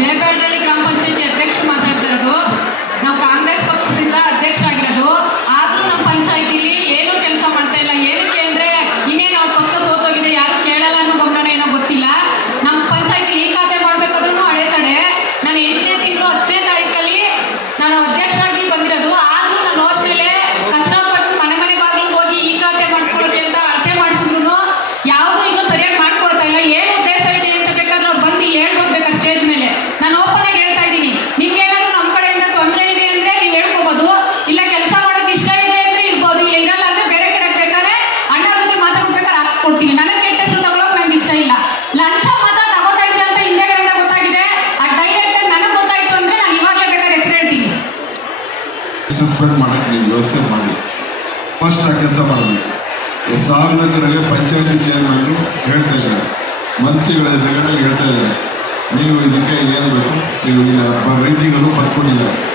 చేపట్ట suspend ಮಾಡಕ್ಕೆ ನೀವು ವ್ಯವಸ್ಥೆ ಮಾಡಿ. ಫಸ್ಟ್ ಆ ಕೆಲಸ ಮಾಡಬೇಕು. ಸಾರ್ವಜನಿಕರಿಗೆ ಪಂಚಾಯತಿ ಚೇರ್ಮನ್ ಹೇಳ್ತಾ ಇದ್ದಾರೆ. ಮಂತ್ರಿಗಳ ಎದುರುಗಡೆ ಹೇಳ್ತಾ ಇದ್ದಾರೆ. ನೀವು ಇದಕ್ಕೆ ಏನು ಬೇಕು? ನೀವು ಇಲ್ಲ ರೈಟಿಂಗನ್ನು ಬರ್ಕೊಂಡಿದ್ದಾರೆ.